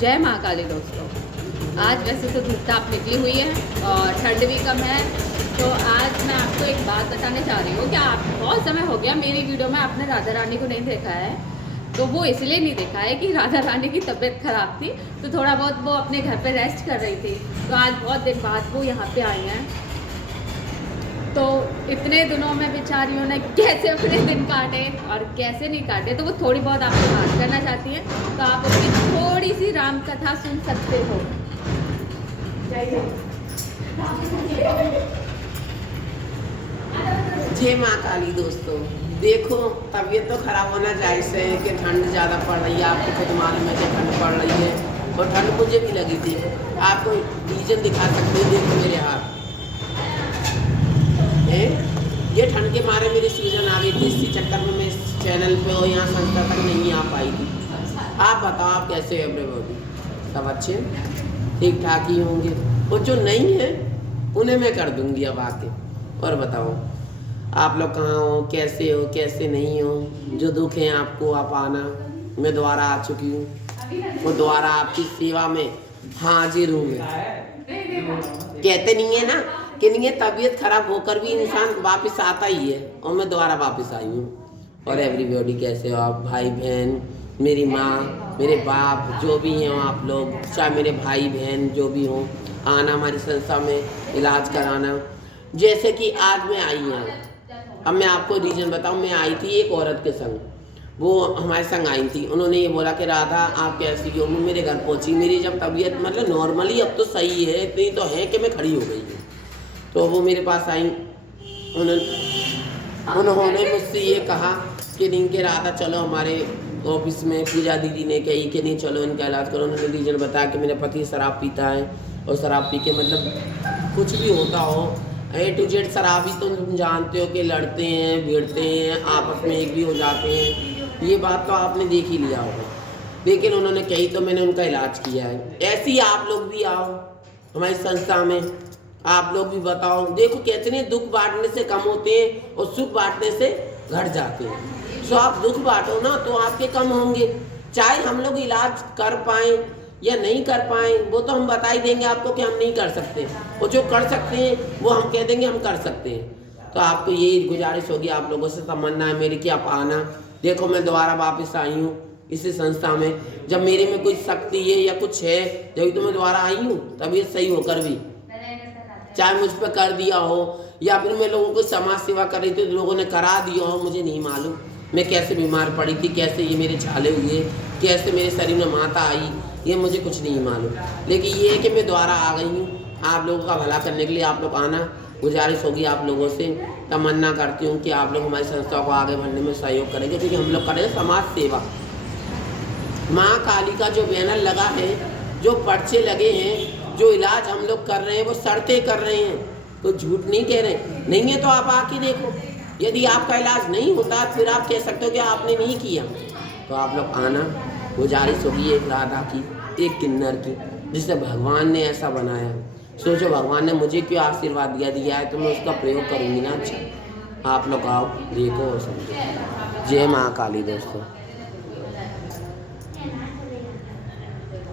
जय माँ काली दोस्तों। आज वैसे तो धूप ताप निकली हुई है और ठंड भी कम है, तो आज मैं आपको एक बात बताने चाह रही हूँ कि आप बहुत समय हो गया मेरी वीडियो में आपने राधा रानी को नहीं देखा है। तो वो इसलिए नहीं देखा है कि राधा रानी की तबीयत ख़राब थी, तो थोड़ा बहुत वो अपने घर पे रेस्ट कर रही थी। तो आज बहुत दिन बाद वो यहाँ पे आई हैं। तो इतने दिनों में बेचारियों ने कैसे अपने दिन काटे और कैसे नहीं काटे, तो वो थोड़ी बहुत आपसे बात करना चाहती है। तो आप उसकी थोड़ी सी राम कथा सुन सकते हो। जय माँ काली दोस्तों। देखो, तबीयत तो खराब होना जायज़ है कि ठंड ज़्यादा पड़ रही है। आपको खुद मालूम है कि ठंड पड़ रही है और ठंड मुझे भी लगी थी। आपको रीजन दिखा सकते हो, देखो मेरे हाथ है। ये ठंड के मारे मेरी सूजन आ गई थी, इसी चक्कर में मैं इस चैनल पे और यहाँ संस्था तक नहीं आ पाई थी। आप बताओ, आप कैसे हो एवरीबॉडी? सब अच्छे ठीक ठाक ही होंगे, और जो नहीं है उन्हें मैं कर दूंगी अब आके। और बताओ आप लोग कहाँ हो, कैसे नहीं हो? जो दुख है आपको, आप आना। मैं दोबारा आ चुकी हूँ और दोबारा आपकी सेवा में हाजिर हूँ मैं। कहते नहीं है ना कि नहीं है, तबीयत खराब होकर भी इंसान वापस आता ही है, और मैं दोबारा वापस आई हूँ। और एवरीबॉडी कैसे हो आप? भाई बहन, मेरी माँ, मेरे बाप, जो भी हैं आप लोग, चाहे मेरे भाई बहन जो भी हों, आना हमारी संस्था में इलाज कराना। जैसे कि आज मैं आई हूँ, अब मैं आपको रीज़न बताऊँ। मैं आई थी एक औरत के संग, वो हमारे संग आई थी। उन्होंने ये बोला कि राधा आप कैसी हो? वो मेरे घर पहुंची। मेरी जब तबीयत मतलब नॉर्मली अब तो सही है, इतनी तो है कि मैं खड़ी हो गई हूँ। तो वो मेरे पास आई। उन्होंने मुझसे ये कहा कि नहीं कि राधा चलो हमारे ऑफिस में। पूजा दीदी ने कही कि नहीं चलो इनका इलाज करो। उन्होंने रीजन बताया कि मेरा पति शराब पीता है, और शराब पी के मतलब कुछ भी होता हो, A to Z शराबी तो तुम जानते हो कि लड़ते हैं, भिड़ते हैं, आपस में एक भी हो जाते हैं। ये बात तो आपने देख ही लिया होगा। लेकिन उन्होंने कही तो मैंने उनका इलाज किया है। ऐसे ही आप लोग भी आओ हमारी संस्था में, आप लोग भी बताओ। देखो कितने दुख बांटने से कम होते हैं और सुख बांटने से घट जाते हैं। सो आप दुख बांटो ना तो आपके कम होंगे। चाहे हम लोग इलाज कर पाएँ या नहीं कर पाएँ, वो तो हम बता ही देंगे आपको कि हम नहीं कर सकते, और जो कर सकते हैं वो हम कह देंगे हम कर सकते हैं। तो आपको यही गुजारिश होगी, आप लोगों से तमन्ना है मेरी कि आप आना। देखो मैं दोबारा वापस आई हूँ इसी संस्था में। जब मेरे में कोई शक्ति है या कुछ है, जब तो मैं दोबारा आई हूँ, तबीयत सही होकर भी। चाहे मुझ पर कर दिया हो या फिर मैं लोगों को समाज सेवा कर रही थी तो लोगों ने करा दिया हो, मुझे नहीं मालूम। मैं कैसे बीमार पड़ी थी, कैसे ये मेरे छाले हुए, कैसे मेरे शरीर में माता आई, ये मुझे कुछ नहीं मालूम। लेकिन ये है कि मैं दोबारा आ गई हूँ आप लोगों का भला करने के लिए। आप लोग आना, गुजारिश होगी आप लोगों से। तमन्ना करती हूँ कि आप लोग हमारी संस्था को आगे बढ़ने में सहयोग करेंगे, क्योंकि हम लोग करेंगे समाज सेवा। माँ काली का जो बैनर लगा है, जो पर्चे लगे हैं, जो इलाज हम लोग कर रहे हैं, वो शर्तें कर रहे हैं, तो झूठ नहीं कह रहे। नहीं है तो आप आके देखो। यदि आपका इलाज नहीं होता फिर आप कह सकते हो कि आपने नहीं किया। तो आप लोग आना, गुजारिश होगी एक राधा की, एक किन्नर की, जिसे भगवान ने ऐसा बनाया। सोचो भगवान ने मुझे क्यों आशीर्वाद दिया है, तो मैं उसका प्रयोग करूँगी ना। अच्छा आप लोग आओ, देखो और समझो। जय माँ काली दोस्तों।